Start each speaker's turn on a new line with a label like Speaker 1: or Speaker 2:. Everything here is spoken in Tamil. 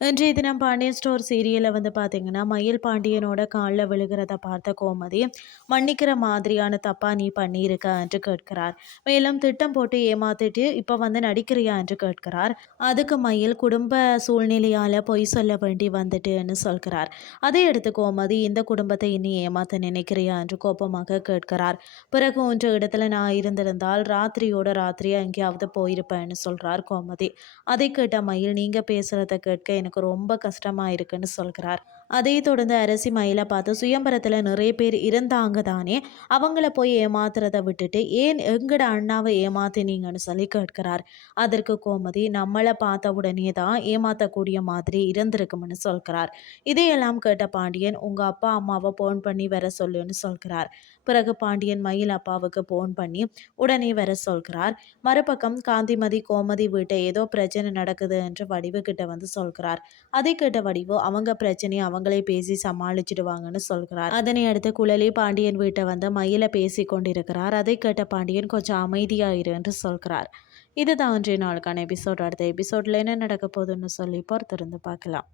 Speaker 1: இன்றைய தினம் பாண்டியன் ஸ்டோர் சீரியலில் வந்து பார்த்தீங்கன்னா மயில் பாண்டியனோட காலில் விழுகிறத பார்த்த கோமதி மன்னிக்கிற மாதிரியான தப்பா நீ பண்ணியிருக்க என்று கேட்கிறார். மேலும் திட்டம் போட்டு ஏமாத்திட்டு இப்போ வந்து நடிக்கிறியா என்று கேட்கிறார். அதுக்கு மயில் குடும்ப சூழ்நிலையால் பொய் சொல்ல வேண்டி வந்துட்டுன்னு சொல்கிறார். அதை எடுத்து கோமதி இந்த குடும்பத்தை இனி ஏமாத்த நினைக்கிறியா என்று கோபமாக கேட்கிறார். பிறகு ஒன்று இடத்துல நான் இருந்திருந்தால் ராத்திரியோட ராத்திரியாக எங்கேயாவது போயிருப்பேன்னு சொல்கிறார் கோமதி. அதை கேட்ட மயில் நீங்கள் பேசுகிறத கேட்க எனக்கு ரொம்ப கஷ்டமாக இருக்குன்னு சொல்கிறார் அதே தொடர்ந்து அரசி மயிலை பார்த்து சுயம்பரத்தில் நிறைய பேர் இருந்தாங்க தானே? அவங்கள போய் ஏமாத்துறதை விட்டுட்டு ஏன் எங்கட அண்ணாவை ஏமாத்தினீங்கன்னு சொல்லி கேட்கிறார். அதற்கு கோமதி நம்மளை பார்த்த உடனே தான் ஏமாற்றக்கூடிய மாதிரி இருந்திருக்கும்னு சொல்கிறார். இதையெல்லாம் கேட்ட பாண்டியன் உங்கள் அப்பா அம்மாவை ஃபோன் பண்ணி வர சொல்லுன்னு சொல்கிறார். பிறகு பாண்டியன் மயில் அப்பாவுக்கு ஃபோன் பண்ணி உடனே வர சொல்கிறார். மறுபக்கம் காந்திமதி கோமதி வீட்டை ஏதோ பிரச்சனை நடக்குது என்று வடிவு கிட்ட வந்து சொல்கிறார். அதை கேட்ட வடிவு அவங்க பிரச்சனையை அவங்களே பேசி சமாளிச்சிடுவாங்கன்னு சொல்கிறார். அதனை அடுத்து குழலி பாண்டியன் வீட்டை வந்து மயில பேசி கொண்டிருக்கிறார். அதை கேட்ட பாண்டியன் கொஞ்சம் அமைதியாயிரு என்று சொல்கிறார். இதுதான் ஒன்றிய நாளுக்கான எபிசோட். அடுத்த எபிசோட்ல என்ன நடக்க போகுதுன்னு சொல்லி பொறுத்திருந்து பார்க்கலாம்.